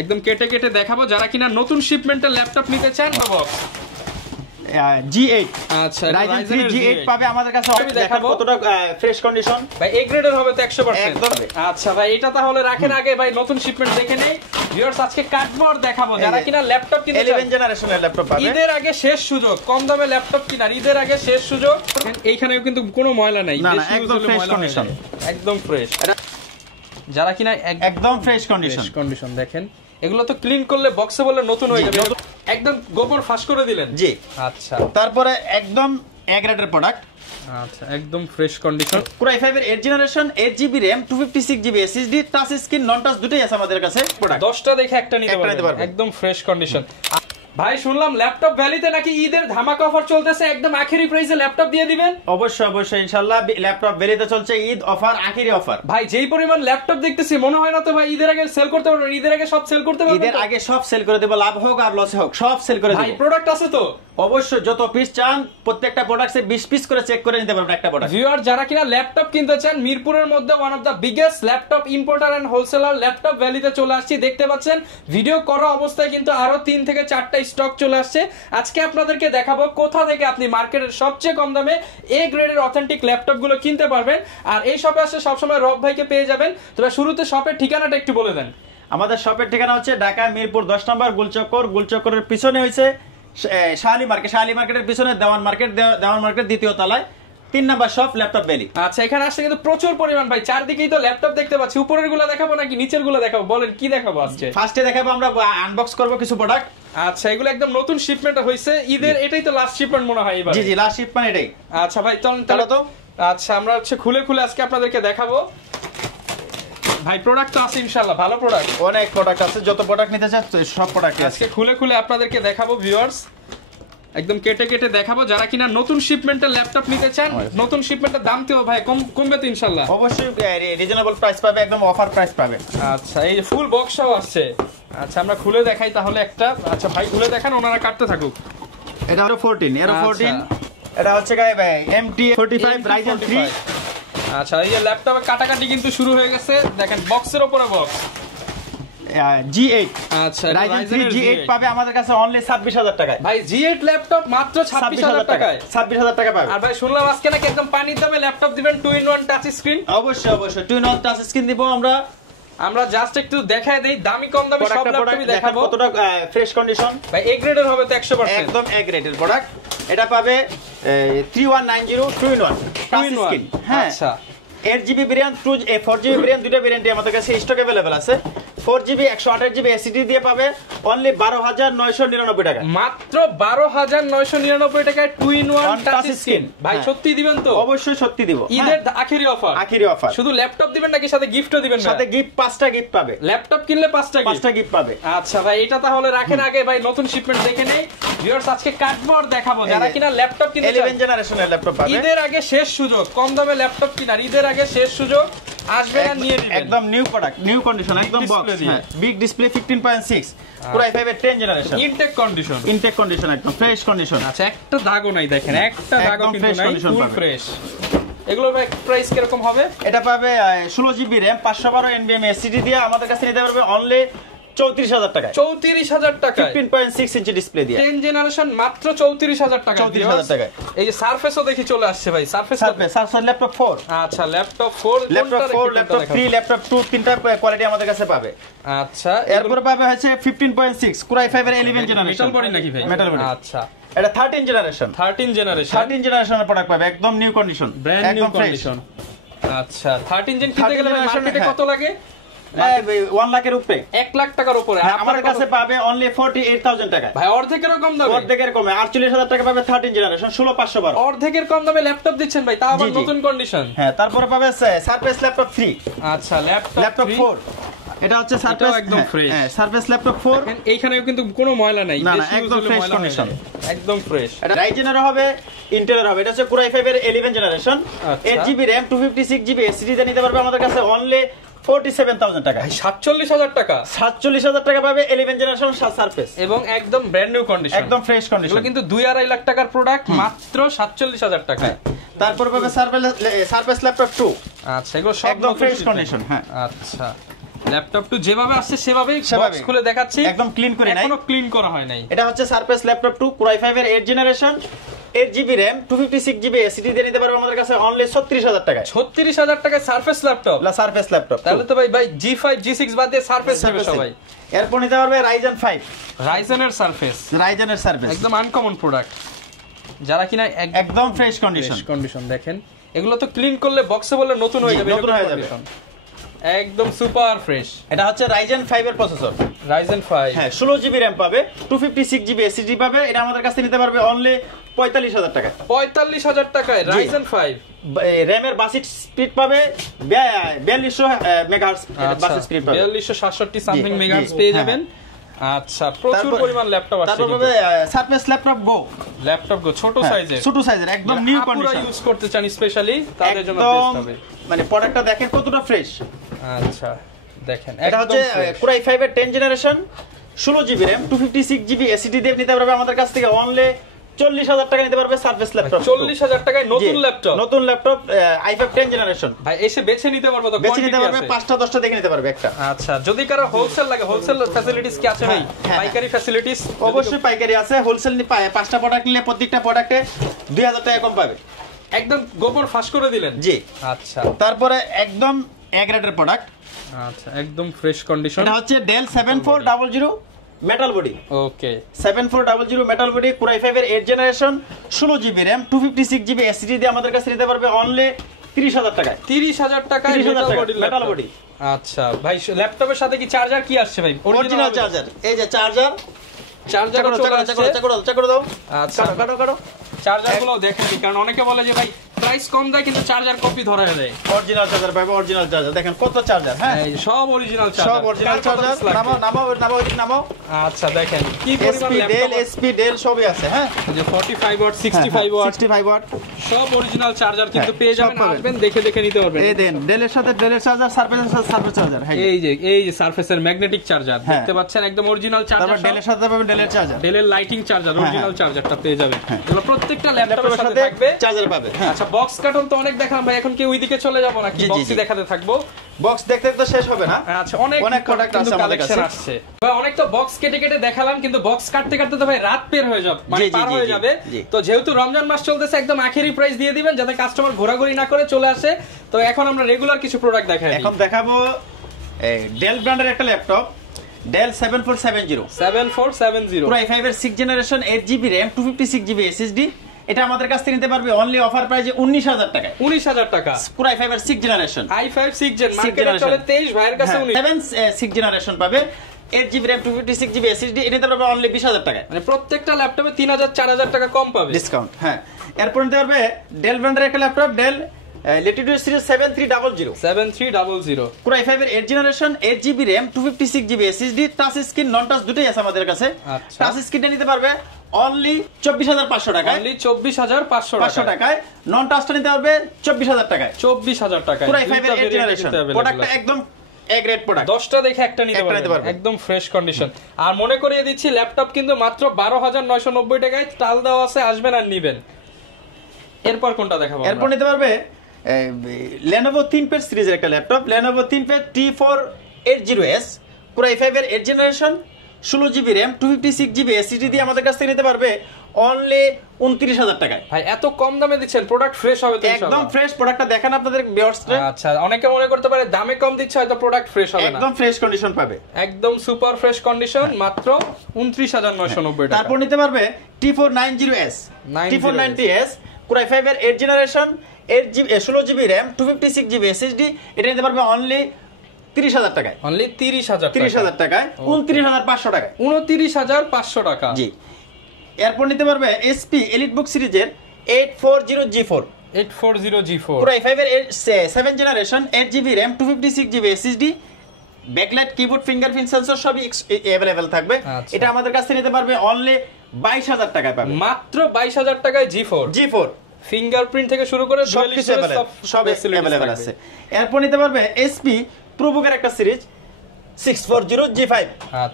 একদম কেটে কেটে দেখাবো যারা কিনা নতুন শিপমেন্টের ল্যাপটপ নিতে চান বাবা। G8 আচ্ছা Ryzen 3 G8 পাবে আমাদের কাছে। আমি দেখাবো কতটা ফ্রেশ কন্ডিশন ভাই, এ গ্রেডের হবে তো 100%। একদম। আচ্ছা ভাই, এটা তাহলে রাখেন আগে ভাই, নতুন শিপমেন্ট দেখে নেই। ভিউয়ার্স আজকে কাটবো দেখাবো যারা কিনা ল্যাপটপ কিনতে চান 11 জেনারেশনের ল্যাপটপ পাবে। ঈদের আগে শেষ সুযোগ, কম দামে ল্যাপটপ কিনার ঈদের আগে শেষ সুযোগ। এইখানেও কিন্তু কোনো ময়লা নাই, না একদম ফ্রেশ কন্ডিশন, একদম ফ্রেশ। যারা কিনা একদম ফ্রেশ কন্ডিশন দেখেন, এগুলো তো ক্লিন করলে বক্সে বলে নতুন হয়ে যাবে। একদম গোবর ফাঁস করে দিলেন। জি। আচ্ছা, তারপরে একদম এ গ্রেডের প্রোডাক্ট। আচ্ছা, একদম ফ্রেশ কন্ডিশন। Core i5 এর 8 generation, 8GB RAM, 256GB SSD, touch screen, নন টাচ দুটোই আছে আমাদের কাছে। 10টা দেখে একটা নিতে পারবেন, একদম ফ্রেশ কন্ডিশন। ভাই শুনলাম ল্যাপটপ ভ্যালিতে নাকি ঈদের ধামাকা অফার চলতেছে, একদম আখেরি প্রাইসে ল্যাপটপ দিয়ে দিবেন। অবশ্যই ইনশাআল্লাহ ল্যাপটপ ভ্যালিতে চলছে ঈদ অফার, আখেরি অফার। ভাই যেই পরিমাণ ল্যাপটপ দেখতেছি মনে হয় না তো ভাই ঈদের আগে সেল করতে পারবেন। ঈদের আগে সব সেল করতে পারবেন, ঈদের আগে সব সেল করে দেব, লাভ হোক আর লস হোক সব সেল করে দেব। ভাই প্রোডাক্ট আছে তো অবশ্যই, যত পিস চান প্রত্যেকটা প্রোডাক্টে 20 পিস করে চেক করে নিতে পারবেন একটা প্রোডাক্ট। ভিউয়ার যারা কিনা ল্যাপটপ কিনতে চান, মিরপুরের মধ্যে one of the biggest laptop importer and wholesaler laptop ভ্যালিতে চলে আসছি। দেখতে পাচ্ছেন ভিডিও করা অবস্থায় কিন্তু আরো 3 থেকে 4টা স্টক চলে আসছে। আজকে আপনাদেরকে দেখাবো কোথা থেকে আপনি মার্কেটের সবচেয়ে কম দামে এ গ্রেডের অথেন্টিক ল্যাপটপ গুলো কিনতে পারবেন। আর এই শপে আসলে সবসময় রব ভাইকে পেয়ে যাবেন। তবে শুরুতে শপের ঠিকানাটা একটু বলে দেন। আমাদের শপের ঠিকানা হচ্ছে ঢাকা মিরপুর 10 নম্বর গুলচক্কর। গুলচক্করের পিছনে হয়েছে শাহালি মার্কেট, শাহালি মার্কেটের পিছনে দেওয়ান মার্কেট দ্বিতীয় তলায় 3 নাম্বার শপ ল্যাপটপ ভ্যালি। আচ্ছা, এখানে আসলে কিন্তু প্রচুর পরিমাণ ভাই, চারদিকেই তো ল্যাপটপ দেখতে পাচ্ছি। উপরের গুলো দেখাবো নাকি নিচের গুলো দেখাবো, বলেন কি দেখাবো আজকে? ফার্স্টে দেখাবো আমরা আনবক্স করব কিছু প্রোডাক্ট। আচ্ছা, এগুলো একদম নতুন শিপমেন্ট হইছে ঈদের, এটাই তো লাস্ট শিপমেন্ট মনে হয় এবারে। জি লাস্ট শিপমেন্ট এটাই। আচ্ছা ভাই তাহলে তো আচ্ছা আমরা হচ্ছে খুলে আজকে আপনাদেরকে দেখাবো। ভাই প্রোডাক্ট তো আছে ইনশাআল্লাহ, ভালো প্রোডাক্ট, অনেক প্রোডাক্ট আছে, যত প্রোডাক্ট নিতে চান সব প্রোডাক্ট আছে। আজকে খুলে আপনাদেরকে দেখাবো ভিউয়ার্স, একদম কেটে কেটে দেখাবো যারা কিনা নতুন শিপমেন্টের ল্যাপটপ নিতে চান। নতুন শিপমেন্টের দাম তো ভাই কমবে তো ইনশাআল্লাহ? অবশ্যই রিজনেবল প্রাইস পাবে, একদম অফার প্রাইস পাবে। আচ্ছা, এই ফুল বক্সও আসছে। আচ্ছা আমরা খুলে দেখাই তাহলে একটা। আচ্ছা ভাই খুলে দেখান, ওনারা কাটতে থাকুক। এটা হলো 14 এর 14, এটা হচ্ছে গাই ভাই MT45 Ryzen 3। আচ্ছা, এই ল্যাপটপে কাটাকাটি কিন্তু শুরু হয়ে গেছে, দেখেন বক্সের উপরে বক্স G8। আচ্ছা, Ryzen 3 G8 পাবে আমাদের কাছে অনলি 26000 টাকায়। ভাই G8 ল্যাপটপ মাত্র 26000 টাকায়, 26000 টাকা পাবে। আর ভাই শুনলাম আজকে নাকি একদম পানির দামে ল্যাপটপ দিবেন 2-in-1 টাচ স্ক্রিন। অবশ্যই 2-in-1 টাচ স্ক্রিন দিব আমরা জাস্ট একটু দেখায় দেই, দামি কম দামি সব ল্যাপটপই দেখাবো। কতটা ফ্রেশ কন্ডিশন ভাই এ গ্রেডের হবে তো 100%, একদম এ গ্রেডের প্রোডাক্ট। এটা পাবে 3190 2-in-1 টাচ স্ক্রিন। হ্যাঁ, আচ্ছা 8GB ভেরিয়েন্ট 4GB ভেরিয়েন্ট, দুটো ভেরিয়েন্টই আমাদের কাছে স্টক अवेलेबल আছে। 4GB 128GB SSD দিয়ে পাবে অনলি 12999 টাকা, মাত্র 12999 টাকায় 2-in-1 টাচ স্ক্রিন। ভাই সত্যি দিবেন তো? অবশ্যই সত্যি দিব, ঈদের আখেরি অফার। শুধু ল্যাপটপ দিবেন নাকি সাথে গিফটও দিবেন? সাথে গিফট 5টা গিফট পাবে, ল্যাপটপ কিনলে 5টা গিফট পাবে। আচ্ছা ভাই, এটা তাহলে রাখেন আগে ভাই, নতুন শিপমেন্ট দেখে নেই। ভিউয়ার্স আজকে কাটবো দেখাবো যারা কিনা ল্যাপটপ কিনতে চান 11 জেনারেশনের ল্যাপটপ পাবে। ঈদের আগে শেষ সুযোগ, কম দামে ল্যাপটপ কিনার ঈদের আগে শেষ সুযোগ, আসবেন আর নিয়ে নেবেন। একদম নিউ প্রোডাক্ট, নিউ কন্ডিশন, একদম বক্স। হ্যাঁ, বিগ ডিসপ্লে 15.6 Core i5 এর 10 জেনারেশন, ইনটেক কন্ডিশন, একদম ফ্রেশ কন্ডিশন। আচ্ছা, একটা দাগও নাই, দেখেন একটা দাগও কিন্তু নাই, ফুল ফ্রেশ। এগুলো ভাই প্রাইস কিরকম হবে? এটা পাবে 16GB RAM 512 NVMe SSD দিয়ে আমাদের কাছে নিতে পারবে অনলি 34000 টাকায়। 34000 টাকায় 15.6 ইঞ্চি ডিসপ্লে দিয়ে 10 জেনারেশন, মাত্র 34000 টাকা। 34000 টাকায়। এই যে সারফেসও দেখি চলে আসছে ভাই, সারফেস ল্যাপটপ 4। আচ্ছা, ল্যাপটপ 4, ল্যাপটপ 3, ল্যাপটপ 2, তিনটা কোয়ালিটি আমাদের কাছে পাবে। আচ্ছা, এরপর পাবে হচ্ছে 15.6 Core i5 এর 11 জেনারেশন। মেটাল বডি নাকি ভাই? Metal body. আচ্ছা, এটা 13 জেনারেশন। 13 জেনারেশনের প্রোডাক্ট পাবে, একদম new condition, brand new condition. আচ্ছা, 13 জেন কিনতে গেলে মার্কেটে কত লাগে? 1 লাখের উপরে, 1 লাখ টাকার উপরে। আমাদের কাছে পাবে অনলি 48000 টাকা। ভাই অর্ধেকের কম দামে, অর্ধেকের কমে 48000 টাকা পাবে 13 জেনারেশন 16512। অর্ধেকের কম দামে ল্যাপটপ দিচ্ছেন ভাই, তাও আবার নতুন কন্ডিশন। হ্যাঁ, তারপরে পাবে সারফেস ল্যাপটপ 3। আচ্ছা, ল্যাপটপ 4, এটা হচ্ছে সারফেস, একদম ফ্রেশ। হ্যাঁ, সারফেস ল্যাপটপ 4। এইখানেও কিন্তু কোনো ময়লা নাই, না একদম ফ্রেশ কন্ডিশন, একদম ফ্রেশ। এটা রাইজেনের হবে, ইন্টেলের হবে। এটা হচ্ছে Core i5 এর 11 generation, 8GB RAM 256GB SSD দিয়ে নিতে পারবে আমাদের কাছে অনলি 47000 টাকা। 47000 টাকা, 47000 টাকা পাবে 11 জেনারেশন সারফেস, এবং একদম ব্র্যান্ড নিউ কন্ডিশন, একদম ফ্রেশ কন্ডিশন। এগুলো কিন্তু 2.5 লাখ টাকার প্রোডাক্ট, মাত্র 47000 টাকা। তারপর পাবে সারফেস ল্যাপটপ 2। আচ্ছা, এগুলো সব একদম ফ্রেশ কন্ডিশন। হ্যাঁ, আচ্ছা, ল্যাপটপ টু যেভাবে আসছে সেভাবেই বক্স খুলে দেখাচ্ছি, একদম ক্লিন করে নাই, এখনো ক্লিন করা হয় নাই। এটা হচ্ছে সারফেস ল্যাপটপ 2 Core i5 এর 8 generation, 8GB RAM, 256GB SSD দিয়ে নিতে পারবে আমাদের কাছে অনলি 36000 টাকায়। 36000 টাকায় সারফেস ল্যাপটপ, সারফেস ল্যাপটপ। তাহলে তো ভাই G5 G6 বাদ দিয়ে সারফেস নেবে সবাই। এরপর নিতে পারবে Ryzen 5, রাইজেনের সারফেস, রাইজেনের সারফেস, একদম আনকমন প্রোডাক্ট, যারা কিনা একদম ফ্রেশ কন্ডিশন। দেখেন এগুলো তো ক্লিন করলে বক্সে বললে নতুন হয়ে যাবে, নতুন হয়ে যাবে, একদম সুপার ফ্রেশ। এটা হচ্ছে Ryzen 5 এর প্রসেসর, Ryzen 5, হ্যাঁ 16GB RAM পাবে, 256GB SSD পাবে। এটা আমাদের কাছে নিতে পারবে অনলি 45000 টাকায়। 45000 টাকায় Ryzen 5, RAM এর বাসিক স্পিড পাবে 4200 মেগাহার্টজ বাসিক স্পিড পাবে, 4267 সামথিং মেগাহার্টজ পেয়ে যাবেন। আচ্ছা, প্রচুর পরিমাণ ল্যাপটপ আছে। তারপর পাবে সারফেস ল্যাপটপ গো, ছোট সাইজের, একদম নিউ কন্ডিশন, ইউজ করতে চান স্পেশালি তাদের জন্য বেস্ট হবে। মানে প্রোডাক্টটা দেখেন কতটা ফ্রেশ। আচ্ছা দেখেন, এটা হচ্ছে Core i5 এর 10 generation, 16GB RAM, 256GB SSD দিয়ে নিতে পারবে আমাদের কাছ থেকে অনলি 40000 টাকা নিতে পারবে সারফেস ল্যাপটপ। 40000 টাকায় নতুন ল্যাপটপ i5 10 জেনারেশন। ভাই এসে বেছে নিতে পারবে তো, বেছে নিতে পারবে 5টা 10টা দেখে নিতে পারবে একটা। আচ্ছা, যদি কারো হোলসেল লাগে, হোলসেল ফ্যাসিলিটিস কি আছে ভাই? পাইকারি ফ্যাসিলিটিস অবশ্যই পাইকারি আছে, হোলসেল নি পায়। 5টা প্রোডাক্ট নিলে প্রত্যেকটা প্রোডাক্টে 2000 টাকা কম পাবে। একদম গোপন ফাঁস করে দিলেন। জি। আচ্ছা, তারপরে একদম এ গ্রেডের প্রোডাক্ট, আচ্ছা একদম ফ্রেশ কন্ডিশন। এটা হচ্ছে Dell 7400 মেটাল বডি। ওকে, 7400 মেটাল বডি, Core i5 এর 8 generation, 16GB RAM, 256GB SSD দিয়ে আমাদের কাছে নিতে পারবে অনলি 30000 টাকায়। 30000 টাকায় মেটাল বডি। আচ্ছা ভাই, ল্যাপটপের সাথে কি চার্জার কি আসছে ভাই? অরিজিনাল চার্জার, এই যে চার্জার করে দাও। আচ্ছা, কাটো চার্জারগুলো দেখেন, কারণ অনেকে বলে যে ভাই প্রাইস কম দেয় কিন্তু চার্জার কপি ধরা যায়। অরিজিনাল চার্জার পাবে, অরিজিনাল চার্জার দেখেন কত চার্জার। হ্যাঁ, এই সব অরিজিনাল চার্জার, সব অরিজিনাল চার্জার। নামাও। আচ্ছা দেখেন কি পরিমাণ ল্যাপটপ, SP Dell সবই আছে। হ্যাঁ, যে 45 ওয়াট, 65 ওয়াট সব অরিজিনাল চার্জার কিন্তু পেয়ে যাবেন। আসবেন দেখে নিতে পারবেন। এই দেন ডেলের সাথে ডেলের চার্জার, সারফেসের সাথে সারফেস চার্জার। এই যে সারফেসের ম্যাগনেটিক চার্জার দেখতে পাচ্ছেন, একদম অরিজিনাল চার্জার। তারপর ডেলের সাথে পাবেন ডেলের চার্জার, ডেলের লাইটিং চার্জার, অরিজিনাল চার্জারটা পেয়ে যাবেন। এগুলো প্রত্যেকটা ল্যাপটপের সাথে থাকবে, চার্জার পাবে। আচ্ছা, বক্স কার্টন তো অনেক দেখালাম ভাই, এখন কি ওইদিকে চলে যাব নাকি বক্সই দেখাতে থাকবো? বক্স দেখতে তো শেষ হবে না। আচ্ছা, অনেক প্রোডাক্ট আছে আমাদের কাছে আসছে ভাই। অনেক তো বক্স কেটে দেখালাম, কিন্তু বক্স কাটতে তো ভাই রাত পার হয়ে যাবে, মানে পার হয়ে যাবে। তো যেহেতু রমজান মাস চলতেছে, একদম আখেরি প্রাইস দিয়ে দিবেন যাতে কাস্টমার ঘোরাঘুরি না করে চলে আসে। তো এখন আমরা রেগুলার কিছু প্রোডাক্ট দেখাই। এখন দেখাবো ডেল ব্র্যান্ডের একটা ল্যাপটপ, Dell 7470 Core i5 এর 6 generation, 8GB RAM, 256GB SSD। এটা আমাদের কাছ থেকে নিতে পারবে অনলি অফার প্রাইসে 19000 টাকায়। 19000 টাকা Core i5 এর 6 জেনারেশন, i5 6 জেন মার্কেটে চলে 23, ভাইয়ের কাছে 6 জেনারেশন পাবে, 8GB RAM, 256GB SSD। এটা নিতে পারবে অনলি 20000 টাকায়। মানে প্রত্যেকটা ল্যাপটপে 3000 4000 টাকা কম পাবে ডিসকাউন্ট। হ্যাঁ, এরপর নিতে পারবে ডেল ব্র্যান্ডের একটা laptop, Dell Latitude Series 7300 Core i5 এর 8 generation, 8GB RAM, 256GB SSD, touch screen নন টাচ দুটোই আছে আমাদের কাছে। টাচ স্ক্রিনটা নিতে পারবে অনলি 24500 টাকায়, অনলি 24500 টাকায়। নন টাচটা নিতে পারবে 24000 টাকায়, 24000 টাকায়। Core i5 এর 8 জেনারেশন প্রোডাক্টটা একদম এ গ্রেড প্রোডাক্ট। 10টা দেখে একটা নিতে পারবেন, একদম ফ্রেশ কন্ডিশন। আর মনে করিয়ে দিচ্ছি, ল্যাপটপ কিন্তু মাত্র 12990 টাকায় টাল দেওয়া আছে, আসবেন আর নিবেন। এরপর কোনটা দেখাবো? এরপর নিতে পারবে Lenovo ThinkPad সিরিজের একটা laptop, Lenovo ThinkPad T480S, Core i5 এর 8 generation, 16GB RAM, 256GB SSD দিয়ে আমাদের কাছ থেকে নিতে পারবে অনলি 29000 টাকায়। ভাই এত কম দামে দিচ্ছেন, প্রোডাক্ট ফ্রেশ হবে তো ইনশাআল্লাহ? একদম ফ্রেশ প্রোডাক্টটা দেখেন আপনাদের ভিউয়ার্সরা। আচ্ছা, অনেকে মনে করতে পারে দামে কম দিচ্ছে হয়তো প্রোডাক্ট ফ্রেশ হবে না। একদম ফ্রেশ কন্ডিশন পাবে, একদম সুপার ফ্রেশ কন্ডিশন, মাত্র 29990 টাকা। তারপর নিতে পারবে T490S, Core i5 এর 8 generation, 16GB RAM, 256GB SSD। এটা নিতে পারবে অনলি 30000 টাকায়, অনলি 30000 টাকায়, 29500 টাকায়, 29500 টাকা। জি। এরপর নিতে পারবে SP EliteBook সিরিজের 840G4, Core i5 এর 7 generation, 8GB RAM, 256GB SSD, backlight, keyboard, fingerprint sensor সবই अवेलेबल থাকবে। এটা আমাদের কাছে নিতে পারবে অনলি 22000 টাকায় পাবে, মাত্র 22000 টাকায় G4 ফিঙ্গারপ্রিন্ট থেকে শুরু করে সব अवेलेबल আছে। এরপর নিতে পারবে SP ProBook এর একটা সিরিজ 640G5,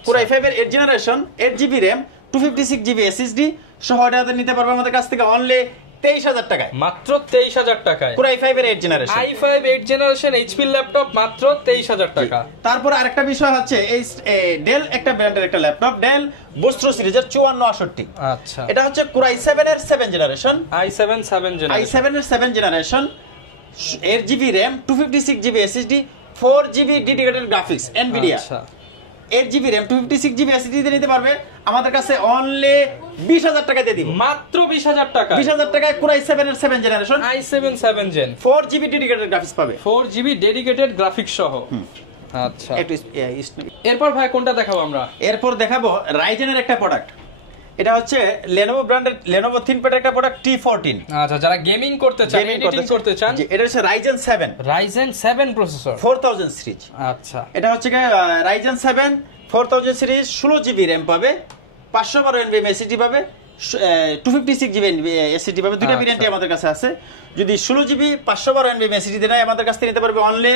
Core i5 এর 8 generation, 8GB RAM, 256GB SSD সহ এটা নিতে পারবে আমাদের কাছ থেকে অনলি 23,000 টাকায়, মাত্র 23,000 টাকায় Core i5 এর 8 generation, i5 8 generation HP laptop মাত্র 23,000 টাকা। তারপর আরেকটা বিষয় হচ্ছে এই ডেল একটা ব্র্যান্ডের একটা ল্যাপটপ, ডেল বোস্ট্রো সিরিজের 5468। আচ্ছা, এটা হচ্ছে Core i7 এর 7 জেনারেশন, i7 7 জেনারেশন, i7 এর 7 generation, 8GB RAM, 256GB SSD, 4GB dedicated graphics Nvidia. আচ্ছা, 8GB RAM 256GB SSD দিয়ে নিতে পারবে আমাদের কাছে অনলি 20,000 টাকা দিয়ে দিব, মাত্র 20,000 টাকা। 20,000 টাকায় Core i7 এর 7 generation, i7 7 gen, 4GB dedicated graphics পাবে, 4GB ডেডিকেটেড গ্রাফিক্স সহ। আচ্ছা, একটু এরপর ভাই কোনটা দেখাবো আমরা? এরপর দেখাবো Ryzen এর একটা প্রোডাক্ট, এটা হচ্ছে Lenovo ব্র্যান্ডের Lenovo ThinkPad একটা প্রোডাক্ট T14। আচ্ছা, যারা গেমিং করতে চান, এডিটিং করতে চান, এটা হচ্ছে Ryzen 7 প্রসেসর 4000 সিরিজ। আচ্ছা, এটা হচ্ছে Ryzen 7 4000 সিরিজ, 16GB RAM পাবে, 512 NVMe SSD পাবে, 256GB SSD পাবে, দুটো ভেরিয়েন্টই আমাদের কাছে আছে। যদি 16GB 512 NVMe SSD দেয় আমাদের কাছ থেকে নিতে পারবে অনলি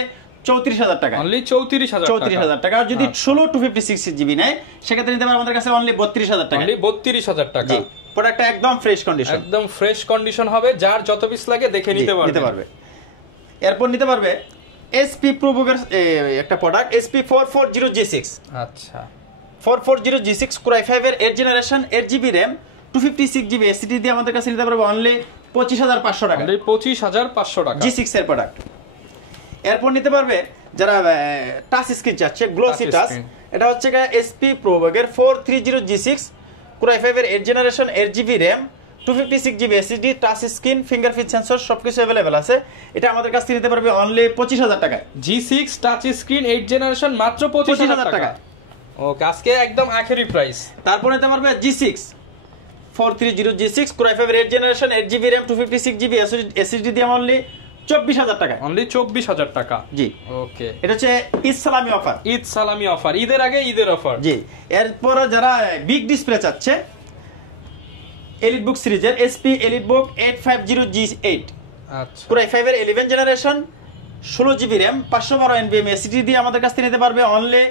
34,000 টাকা, অনলি 34,000 টাকা। আর যদি 16 256GB নেয় সেক্ষেত্রে নিতে পারবে আমাদের কাছে অনলি 32,000 টাকা, অনলি 32,000 টাকা। প্রোডাক্টটা একদম ফ্রেশ কন্ডিশন, একদম ফ্রেশ কন্ডিশন হবে, যার যত পিস লাগে দেখে নিতে পারবে। এরপর নিতে পারবে SP ProBook এর একটা প্রোডাক্ট SP 440G6। আচ্ছা, 440G6 Core i5 এর 8 generation, 8GB RAM, 256GB SSD দিয়ে আমাদের কাছে নিতে পারবে অনলি 25,500 টাকা, অনলি 25,500 টাকা। G6 এর প্রোডাক্ট। এরপর নিতে পারবে যারা টাচ স্ক্রিন চাচ্ছে, গ্লোসি টাচ, এটা হচ্ছে SP ProBook এর 430G6 Core i5 এর 8 generation, 8GB RAM, 256GB SSD, touch screen, fingerprint sensor সবকিছু अवेलेबल আছে। এটা আমাদের কাছ থেকে নিতে পারবে অনলি 25,000 টাকায়। G6 টাচ স্ক্রিন 8 জেনারেশন মাত্র 25,000 টাকা। ওকে, আজকে একদম আখেরি প্রাইস। তারপর নিতে পারবে G6 430G6 Core i5 এর 8 generation, 8GB RAM, 256GB SSD দিয়ে অনলি 24,000 টাকা, অনলি 24,000 টাকা। জি, ওকে, এটা হচ্ছে ঈদ সালামি অফার, ঈদ সালামি অফার, ঈদের আগে ঈদের অফার। জি। এরপর যারা বিগ ডিসপ্লে চাচ্ছে, এলিটবুক সিরিজের SP এলিটবুক 850G8 আচ্ছা, Core i5 এর 11 generation, 16GB RAM, 512 NVMe SSD দিয়ে আমাদের কাছ থেকে নিতে পারবে অনলি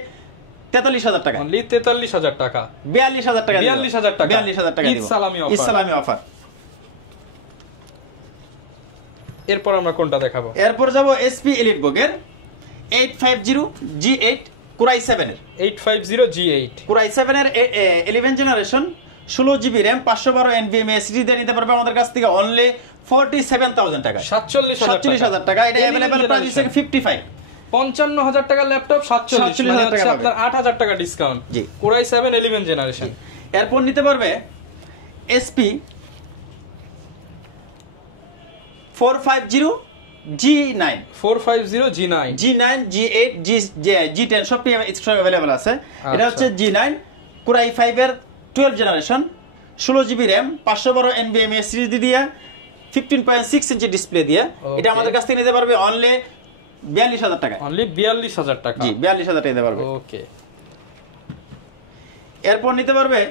43,000 টাকা, অনলি 43,000 টাকা, 42,000 টাকা, 42,000 টাকা, 42,000 টাকা ঈদ সালামি অফার, ঈদ সালামি অফার। এরপর আমরা কোনটা দেখাবো? এরপর যাব SP এলিটবুক এর 850G8 Core i7 এর 850G8 Core i7 এর 11 generation, 16GB RAM, 512 NVMe SSD দিয়ে নিতে পারবে আমাদের কাছ থেকে অনলি 47,000 টাকা, 47,000 টাকা। এটা अवेलेबल প্রাইস হচ্ছে 55, 55,000 টাকা ল্যাপটপ 47,000 টাকা, আপনার 8,000 টাকা ডিসকাউন্ট। জি, Core i7 11 জেনারেশন। এরপর নিতে পারবে SP 450G9 450G9 G8 G10 সবটি এক্সট্রা अवेलेबल আছে। এটা হচ্ছে G9 Core i5 এর 12 generation, 16GB RAM, 512 NVMe SSD দিয়ে, 15.6 ইঞ্চি ডিসপ্লে দিয়ে এটা আমাদের কাছ থেকে নিতে পারবে অনলি 42,000 টাকা, অনলি 42,000 টাকা। জি, 42,000 টাকা নিতে পারবে। ওকে, এরপর নিতে পারবে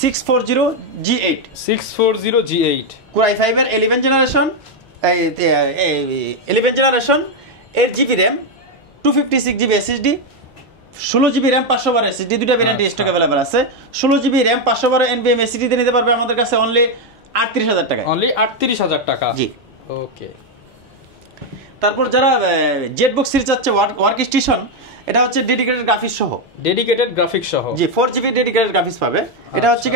640G8 640G8 Core i5 এর 11 generation, 8GB RAM, 256GB SSD, 16GB RAM, 512 SSD, দুটো ভেরিয়েন্ট স্টক अवेलेबल আছে। 16GB RAM, 512 NVMe SSD দিয়ে নিতে পারবে আমাদের কাছে অনলি 38,000 টাকা, অনলি 38,000 টাকা। জি, ওকে। তারপর যারা জেটবুক সিরিজ চাচ্ছে ওয়ার্ক স্টেশন, এটা হচ্ছে ডেডিকেটেড গ্রাফিক্স সহ, ডেডিকেটেড গ্রাফিক্স সহ, জি, 4GB ডেডিকেটেড গ্রাফিক্স পাবে। এটা হচ্ছে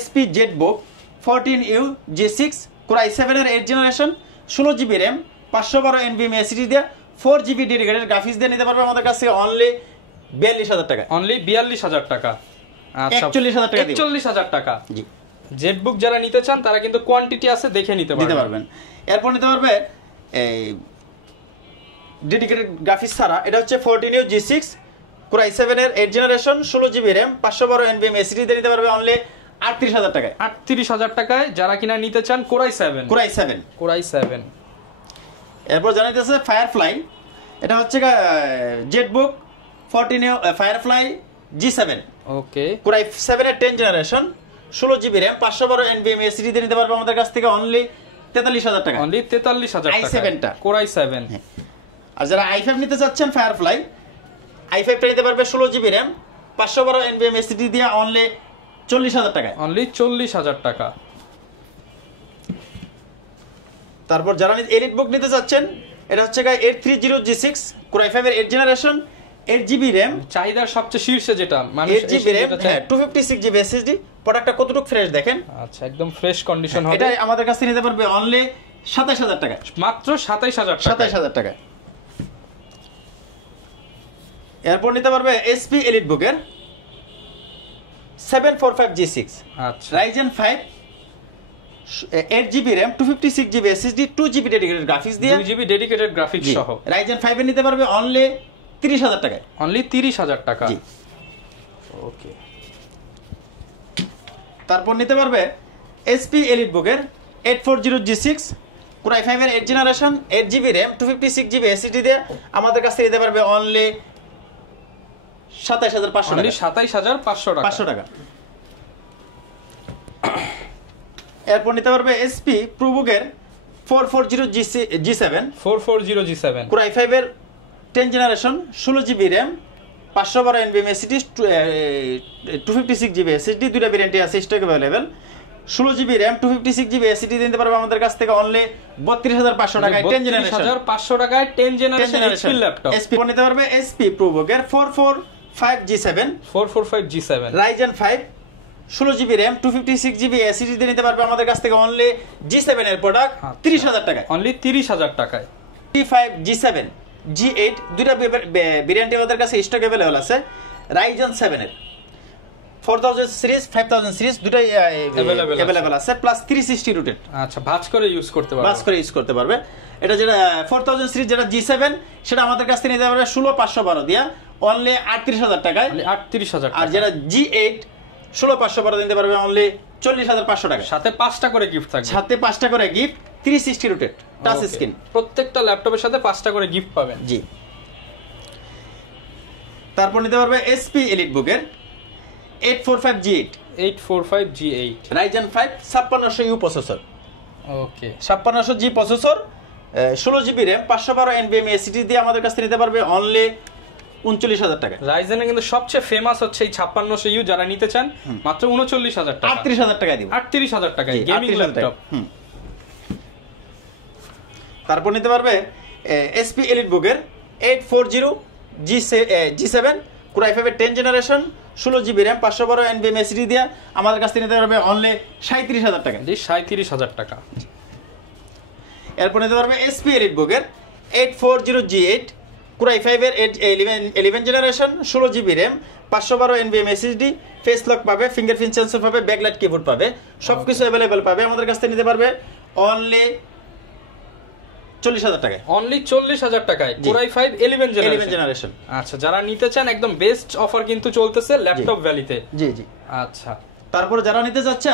SP Jetbook 14U G6 Core i7 এর 8 generation, 16GB RAM, 512 NVMe SSD দিয়ে, 4GB ডেডিকেটেড গ্রাফিক্স দিয়ে নিতে পারবে আমাদের কাছে অনলি 42,000 টাকা, অনলি 42,000 টাকা। আচ্ছা, 41,000 টাকা, 41,000 টাকা। জি, জেটবুক যারা নিতে চান তারা কিন্তু কোয়ান্টিটি আছে, দেখে নিতে পারবেন। এরপর নিতে পারবে এই ডেডিকেটেড গ্রাফিক্স ছাড়া, এটা হচ্ছে 14U G6 Core i7 এর 8 generation, 16GB RAM, 512 NVMe SSD দিয়ে নিতে পারবে অনলি 38,000 টাকায়, 38,000 টাকায় যারা কিনা নিতে চান Core i7। এরপর জানাইতেছে ফায়ারফ্লাই, এটা হচ্ছে জেটবুক 14U ফায়ারফ্লাই G7 ওকে, Core i7 এর 10 generation, 16GB RAM, 512 NVMe SSD দিয়ে নিতে পারবে আমাদের কাছ থেকে অনলি 43,000 টাকা, অনলি 43,000 টাকা, i7টা, Core i7। আর যারা i5 নিতে চাচ্ছেন ফায়ারফ্লাই, i5 টা নিতে পারবে 16GB RAM, 512 NVMe SSD দিয়ে অনলি 40,000 টাকা, অনলি 40,000 টাকা। তারপর যারা এলিট বুক নিতে চাচ্ছেন, এটা হচ্ছে 830G6 Core i5 এর 8 জেনারেশন, 8GB RAM, চাহিদার সবচেয়ে শীর্ষে যেটা মানুষ 8GB RAM, হ্যাঁ 256GB SSD। প্রোডাক্টটা কতটুকু ফ্রেশ দেখেন। আচ্ছা, একদম ফ্রেশ কন্ডিশন হবে। এটা আমাদের কাছে নিতে পারবে অনলি 27000 টাকা, মাত্র 27000 টাকা। 27000 টাকা। এরপর নিতে পারবে SP এলিট বুকের 745G6, আচ্ছা Ryzen 5 8GB RAM, 256GB SSD, 2GB dedicated graphics দিয়ে, 2GB ডেডিকেটেড গ্রাফিক্স সহ Ryzen 5 এর নিতে পারবে অনলি 30000 টাকায়। অনলি 30000 টাকা। জি। ওকে। তারপর নিতে পারবে SP এলিট বুকের 840G6 Core i5 এর 8 generation, 8GB RAM, 256GB SSD দিয়ে আমাদের কাছে নিতে পারবে অনলি 27500 অনলি টাকা। 27500 টাকা। 500 টাকা। এরপর নিতে পারবে SP প্রোবুকের 440G7 440G7 Core i5 এর 10 generation, 16GB RAM, 512 NVMe SSD, 256GB SSD, দুইটা ভেরিয়েন্টে আছে, stock available. 16GB RAM, 256GB SSD দিতে পারবে আমাদের কাছ থেকে অনলি 32500 টাকায় 10 জেনারেশন। 32500 টাকায় 10 জেনারেশন HP ল্যাপটপ। SP নিতে পারবে SP প্রোবুকের 445G7 445G7 Ryzen 5 16GB RAM, 256GB SSD দিয়ে নিতে পারবে আমাদের কাছ থেকে অনলি G7 এর প্রোডাক্ট 30000 টাকায়। অনলি 30000 টাকায়। T5 G7 G8 দুইটা ভেরিয়েন্টে আমাদের কাছে স্টক अवेलेबल আছে। Ryzen 7 এর 4000 সিরিজ 5000 সিরিজ দুটাই अवेलेबल আছে, প্লাস 360 রোটেট। আচ্ছা, ভাঁজ করে ইউজ করতে পারবে। ভাঁজ করে ইউজ করতে পারবে। এটা যেটা 4000 সিরিজ যেটা G7 সেটা আমাদের কাছ থেকে নিতে পারবে 16512 দিয়া অনলি 38000 টাকায়। 38000 টাকা। আর যেটা G8 16512 দিতে পারবে অনলি 40500 টাকা। সাথে 5টা করে গিফট থাকবে। সাথে 5টা করে গিফট, 360 রোটেট টাচ স্ক্রিন। প্রত্যেকটা ল্যাপটপের সাথে 5টা করে গিফট পাবেন। জি। তারপর নিতে পারবে SP এলিট বুকের 845G8 845G8 Ryzen 5 5600U processor. ওকে। 5600G processor, 16GB RAM, 512 NVMe SSD দিয়ে আমাদের কাছ থেকে নিতে পারবে অনলি 39000 টাকা। রাইজেনের কিন্তু সবচেয়ে ফেমাস হচ্ছে এই 5600U, যারা নিতে চান মাত্র 39000 টাকা। 38000 টাকায় দিব। 38000 টাকায় গেমিং ল্যাপটপ। তারপর নিতে পারবে SP এলিট বুকের 840G7 Core i5 এর 10 generation, 16GB RAM, 512 NVMe SSD দিয়ে আমাদের কাছ থেকে নিতে পারবে অনলি 37000 টাকা। 37000 টাকা। এরপর নিতে পারবে SP এলিট বুকের 840G8 Core i5 এর 11 generation, 16GB RAM, 512 NVMe SSD, face lock পাবে, ফিঙ্গারপ্রিন্ট সেন্সর পাবে, ব্যাকলাইট কিবোর্ড পাবে, সবকিছু अवेलेबल পাবে আমাদের কাছ থেকে নিতে পারবে অনলি 40000 টাকায়। অনলি 40000 টাকায় Core i5 11 জেনারেশন। আচ্ছা, যারা নিতে চান একদম বেস্ট অফার কিন্তু চলতেছে ল্যাপটপ ভ্যালিতে। জি জি। আচ্ছা, তারপর যারা নিতে যাচ্ছে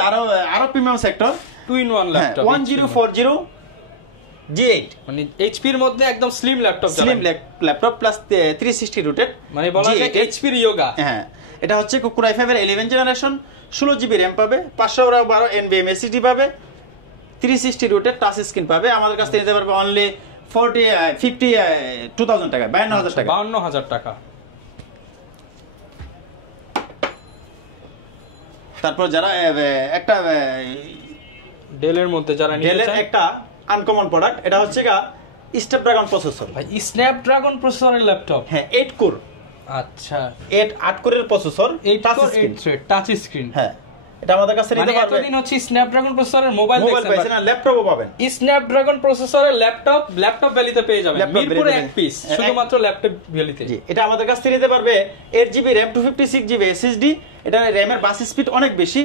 আরো premium sector 2-in-1 laptop 1040G8 মানে এইচপি এর মধ্যে একদম slim laptop, slim laptop plus 360 rotate, মানে বলা যায় এইচপি এর ইয়োগা। হ্যাঁ, এটা হচ্ছে Core i5 এর 11 জেনারেশন, 16GB RAM পাবে, 512 NVMe SSD পাবে, 360 রোটেট টাচ স্ক্রিন পাবে। আমাদের কাছ থেকে নিতে পারবে অনলি 52000 টাকা, 52000 টাকা। 52000 টাকা। তারপর যারা একটা ডেলের মধ্যে যারা নিতে ডেলের চান, একটা আনকমন প্রোডাক্ট, এটা হচ্ছে স্ন্যাপড্রাগন প্রসেসর। ভাই স্ন্যাপড্রাগন প্রসেসরের ল্যাপটপ। হ্যাঁ, 8 কোর। আচ্ছা, 8 কোরের processor, touch screen, touch screen. হ্যাঁ, এটা আমাদের কাছে নিতে পারবে। এতদিন হচ্ছে স্ন্যাপড্রাগন প্রসেসরের মোবাইল পাইছেন না, ল্যাপটপও পাবেন। স্ন্যাপড্রাগন প্রসেসরের ল্যাপটপ ভ্যালিতে পেয়ে যাবেন মিরপুরে এক পিস, শুধুমাত্র ল্যাপটপ ভ্যালিতে। জি, এটা আমাদের কাছ থেকে নিতে পারবে 8GB RAM, 256GB SSD। এটা RAM এর বাস স্পিড অনেক বেশি,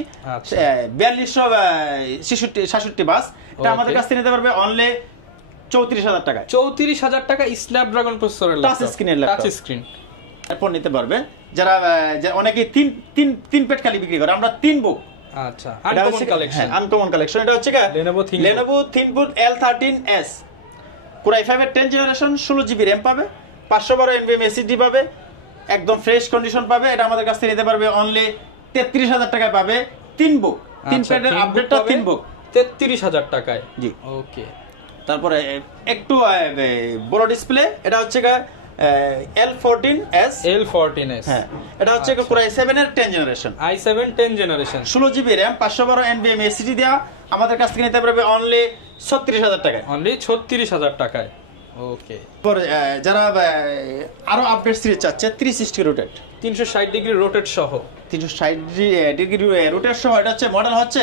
4267 বাস। এটা আমাদের কাছ থেকে নিতে পারবে অনলি 34000 টাকা। 34000 টাকা স্ন্যাপড্রাগন প্রসেসরের ল্যাপটপ, টাচ স্ক্রিনের ল্যাপটপ, টাচ স্ক্রিন। এরপর নিতে পারবে যারা অনেকে তিন পেট খালি বিক্রি করে, আমরা 3 বুক। আচ্ছা, আনকমন কালেকশন। Uncommon collection. এটা হচ্ছে Lenovo ThinkPad L13s Core i5 এর 10 জেনারেশন, 16GB RAM পাবে, 512 NVMe SSD পাবে, একদম ফ্রেশ কন্ডিশন পাবে। এটা আমাদের কাছ থেকে নিতে পারবে অনলি 33000 টাকায় পাবে 3 বুক। 3 পেটের আপডেটটা 3 বুক 33000 টাকায়। জি, ওকে। তারপরে একটু বড় ডিসপ্লে, এটা হচ্ছে L14s L14s হ্যাঁ এটা হচ্ছে Core i7 এর 10 generation i7 10 generation 16 GB RAM 512 NVMe SSD দেয়া আমাদের কাছ থেকে নিতে পারবে অনলি 36000 টাকায় অনলি 36000 টাকায় ওকে পর যারা আরো আপডেট সিরিজ চাচ্ছে 360 রোটেট 360 ডিগ্রি রোটেট সহ 360 ডিগ্রি রোটেট সহ এটা হচ্ছে মডেল হচ্ছে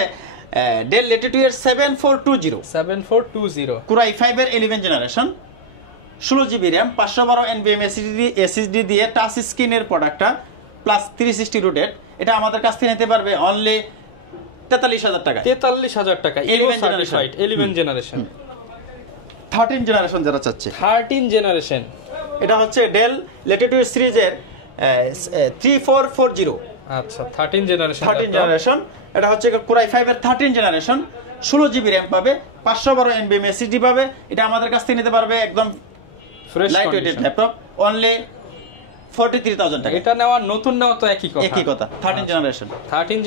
ডেল ল্যাটিটিউড এর 7420 Core i5 এর 11 generation 16 GB RAM 512 NVMe SSD দিয়ে টাচ স্ক্রিনের প্রোডাক্টটা প্লাস 360 রোটেট এটা আমাদের কাছ থেকে নিতে পারবে অনলি 43000 টাকা 43000 টাকা 11 জেনারেশন 13 জেনারেশন যারা চাচ্ছে 13 জেনারেশন এটা হচ্ছে ডেল ল্যাটিটিউড সিরিজের 3440 আচ্ছা 13 জেনারেশন এটা হচ্ছে Core i5 এর 13 জেনারেশন 16 জিবি RAM পাবে 512 NVMe SSD পাবে এটা আমাদের কাছ থেকে নিতে পারবে একদম fresh light weighted laptop only 43000 টাকা এটা নেওয়া নতুন নেওয়া তো একই কথা 13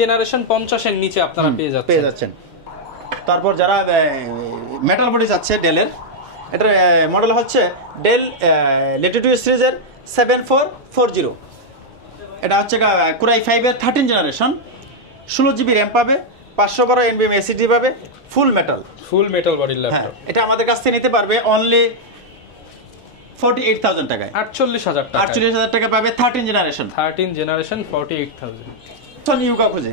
জেনারেশন 50 এর নিচে আপনারা পেয়ে যাচ্ছেন তারপর যারা মেটাল বডি চাচ্ছে ডেলের এটা মডেল হচ্ছে ডেল ল্যাটিটিউড সিরিজের 7440 এটা হচ্ছে Core i5 এর 13 জেনারেশন 16 জিবি RAM পাবে 512 NVMe SSD পাবে ফুল মেটাল বডির ল্যাপটপ এটা আমাদের কাছ থেকে নিতে পারবে অনলি 48000 টাকায় 48000 টাকা পাবে 13 জেনারেশন 48000 ইউগা খুঁজে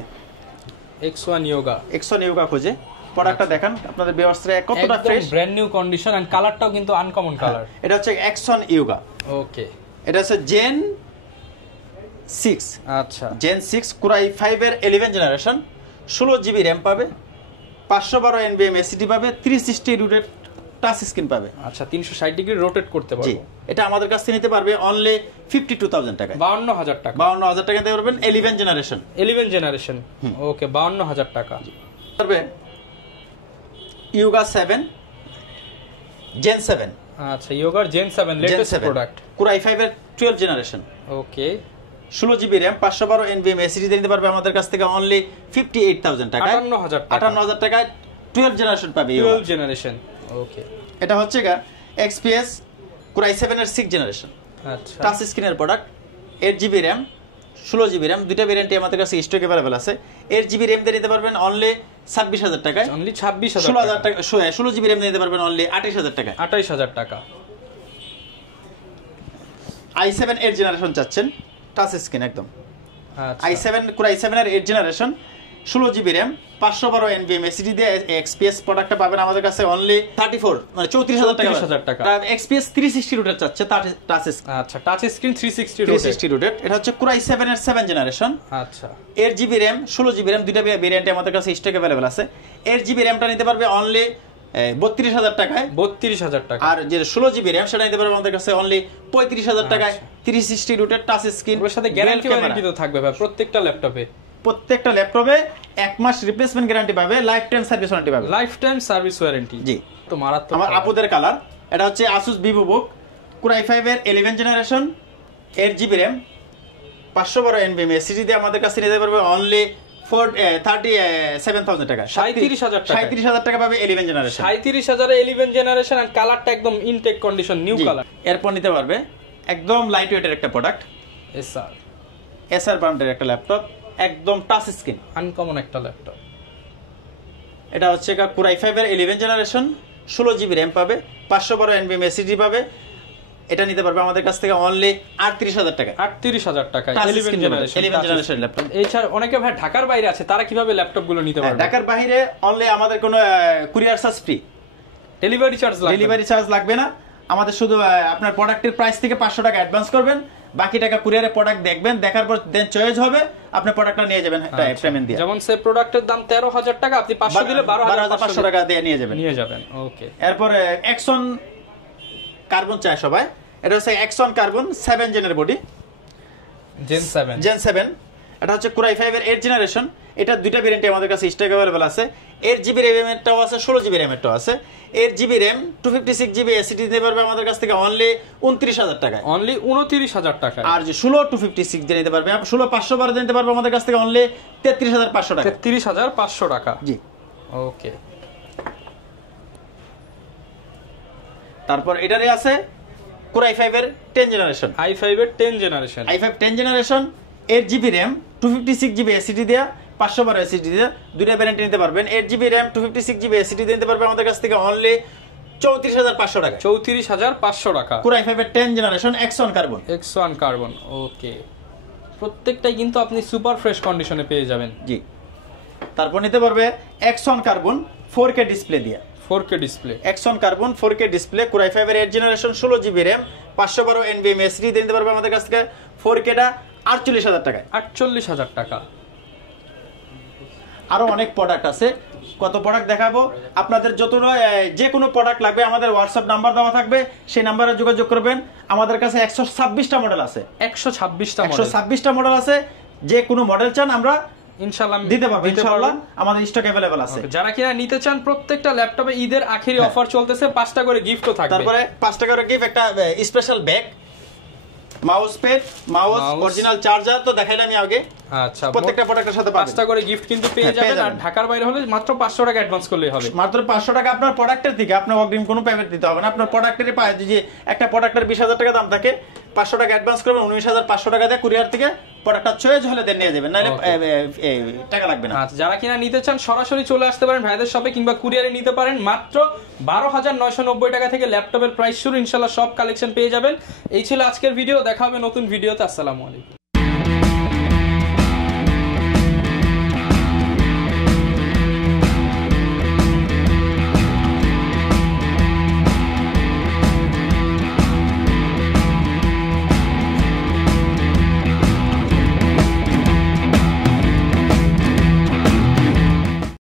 X1 Yoga খুঁজে প্রোডাক্টটা দেখান আপনাদের ভিউয়ার্সরা কতটা fresh brand new condition and কালারটাও কিন্তু আনকমন কালার এটা হচ্ছে X1 Yoga ওকে এটা হচ্ছে জেন 6 আচ্ছা জেন 6 Core i5 এর 11 জেনারেশন 16 জিবি RAM পাবে 512 NVMe SSD পাবে 360 রোটেট টাচ স্ক্রিন পাবে আচ্ছা 360 ডিগ্রি রোটেট করতে পারবে জি এটা আমাদের কাছ থেকে নিতে পারবে অনলি 52000 টাকা 52000 টাকা 52000 টাকা দিতে পারবেন 11 জেনারেশন ওকে 52000 টাকা পারবে Yoga 7 Gen 7 আচ্ছা Yoga Gen 7 latest product Core i5 এর 12 জেনারেশন ওকে 16 জিবি RAM 512 NVMe SSD নিতে পারবে আমাদের কাছ থেকে অনলি 58000 টাকা 58000 টাকায় 12 জেনারেশন পাবে 12 জেনারেশন ওকে এটা হচ্ছে XPS Core i7 এর 6 জেনারেশন আচ্ছা টাচ স্ক্রিনের product 8 GB RAM 16 GB RAM দুইটা ভেরিয়েন্টই আমাদের কাছে স্টক अवेलेबल আছে 8 জিবি RAM দিয়ে নিতে পারবেন অনলি 26000 টাকায় অনলি 26000 16000 টাকা 16 জিবি RAM নিতে পারবেন অনলি 28000 টাকায় 28000 টাকা i7 8 জেনারেশন চাচ্ছেন টাচ স্ক্রিন একদম আচ্ছা i7 Core i7 এর 8 generation 16 GB RAM 512 NVMe SSD দিয়ে XPS প্রোডাক্টটা পাবেন আমাদের কাছে অনলি 34 মানে 34000 টাকা XPS 360 রোটেট চাচ্ছে টাচ স্ক্রিন আচ্ছা টাচ স্ক্রিন 360 রোটেট এটা হচ্ছে Core i7 এর 7 জেনারেশন আচ্ছা 8 জিবি RAM 16 জিবি RAM দুইটা ভেরিয়েন্টে আমাদের কাছে স্টক अवेलेबल আছে 8 জিবি RAM টা নিতে পারবে অনলি 32000 টাকায় 32000 টাকা আর যে 16 জিবি RAM সেটা নিতে পারবে আমাদের কাছে অনলি 35000 টাকায় 360 রোটেট টাচ স্ক্রিন এর সাথে গ্যারান্টি তো থাকবে ভাই প্রত্যেকটা ল্যাপটপে 1 মাস রিপ্লেসমেন্ট গ্যারান্টি পাবে লাইফ টাইম সার্ভিস ওয়ারেন্টি জি তো মারাত্মক আমার আপুদের কালার এটা হচ্ছে Asus VivoBook Core i5 এর 11 generation 8 GB RAM 512 NVMe SSD দিয়ে আমাদের কাছে নিতে পারবে অনলি 37000 টাকা 37000 টাকা পাবে 11 জেনারেশন 37000 এর 11 জেনারেশন আর কালারটা একদম ইনটেক কন্ডিশন নিউ কালার এরপর নিতে পারবে একদম লাইট ওয়েটের একটা প্রোডাক্ট এসআর ব্র্যান্ডের একটা ল্যাপটপ একদম টাচ স্ক্রিন আনকমন একটা ল্যাপটপ এটা হচ্ছে Core i5 এর 11 জেনারেশন 16 জিবি RAM পাবে 512 NVMe SSD পাবে এটা নিতে পারবে আমাদের কাছ থেকে অনলি 38000 টাকা 38000 টাকা 11 জেনারেশন ল্যাপটপ এছাড়া অনেকে ভাই ঢাকার বাইরে আছে তারা কিভাবে ল্যাপটপ গুলো নিতে পারবে ঢাকার বাইরে অনলি আমাদের কোনো courier charge free delivery charge লাগবে না আমাদের শুধু আপনার প্রোডাক্টের প্রাইস থেকে 500 টাকা অ্যাডভান্স করবেন বাকি টাকা কুরিয়ারে প্রোডাক্ট দেখবেন দেখার পর দেন চয়েস হবে আপনি প্রোডাক্টটা নিয়ে যাবেন পেমেন্ট দিয়ে যেমন সে প্রোডাক্টের দাম 13000 টাকা আপনি 500 দিলে 12500 টাকা দিয়ে নিয়ে যাবেন ওকে এরপর Axon কার্বন চাই সবাই এটা হচ্ছে Axon কার্বন 7 জেনের বডি Gen 7 এটা হচ্ছে Core i5 এর 8 জেনারেশন এটা দুইটা ভেরিয়েন্টে আমাদের কাছে স্টক अवेलेबल আছে 8 জিবি RAM এরটাও আছে 16 জিবি RAM এরটাও আছে 8 জিবি RAM 256 জিবি SSD দিতে পারবে আমাদের কাছ থেকে অনলি 29000 টাকা অনলি 29000 টাকা আর যে 16 256 দিয়ে নিতে পারবে 16 512 দিতে পারবে আমাদের কাছ থেকে অনলি 33500 টাকা 33500 টাকা জি ওকে তারপর এটারে আছে Core i5 এর 10 জেনারেশন, i5 এর 10 generation, i5 10 generation, 8GB RAM 256GB SSD দেয়া, 512 SSD দেয়া, দুইটা ভ্যারিয়েন্ট নিতে পারবেন। 8GB RAM 256GB SSD নিতে পারবেন আমাদের কাছ থেকে অনলি 34500 টাকা। 34500 টাকা। Core i5 এর 10 generation X1 carbon, X1 carbon. ওকে, প্রত্যেকটাই কিন্তু আপনি সুপার ফ্রেশ কন্ডিশনে পেয়ে যাবেন। জি, তারপর নিতে পারবে X1 কার্বন 4K ডিসপ্লে দিয়া, 4K display, X1 carbon 4K display, Core i5 এর 8 generation 16GB RAM 512 NVMe SSD নিতে পারবে আমাদের কাছ থেকে। 4K টা 48000 টাকায়। 48000 টাকা। আরো অনেক প্রোডাক্ট আছে, কত প্রোডাক্ট দেখাবো আপনাদের। যে কোনো প্রোডাক্ট লাগবে আমাদের হোয়াটসঅ্যাপ নাম্বার দেওয়া থাকবে, সেই নাম্বারে যোগাযোগ করবেন। আমাদের কাছে 126টা মডেল আছে, 126টা মডেল আছে। যে কোনো মডেল চান আমরা ইনশাআল্লাহ দিতে পারবো, ইনশাআল্লাহ আমাদের স্টক अवेलेबल আছে। যারা কিনা নিতে চান, প্রত্যেকটা ল্যাপটপে ঈদের আখেরি অফার চলতেছে, 5টা করে গিফটও থাকবে। তারপরে 5টা করে গিফট, একটা special bag, mouse pad, mouse, original charger তো দেখাইলাম আমি আগে। আচ্ছা, প্রত্যেকটা প্রোডাক্টের সাথে 5টা করে গিফট কিন্তু পেয়ে যাবেন। আর ঢাকার বাইরে হলে মাত্র 500 টাকা অ্যাডভান্স করলেই হবে। মাত্র 500 টাকা আপনার প্রোডাক্টের থেকে, আপনার অগ্রিম কোনো পেমেন্ট দিতে হবে না। আপনার প্রোডাক্টেরই পায়, যে একটা প্রোডাক্টের 20000 টাকা দাম থাকে, 500 টাকা অ্যাডভান্স করবেন, 19500 টাকা দিয়ে কুরিয়ার থেকে প্রোডাক্টটা চয়েস হলে দেন নিয়ে যাবেন, নাহলে টাকা লাগবে না। আচ্ছা, যারা কিনা নিতে চান সরাসরি চলে আসতে পারেন ভাইদের শপে, কিংবা কুরিয়ারে নিতে পারেন। মাত্র 12990 টাকা থেকে ল্যাপটপের প্রাইস শুরু। ইনশাআল্লাহ সব কালেকশন পেয়ে যাবেন। এই ছিল আজকের ভিডিও, দেখা হবে নতুন ভিডিওতে। আসসালামু আলাইকুম।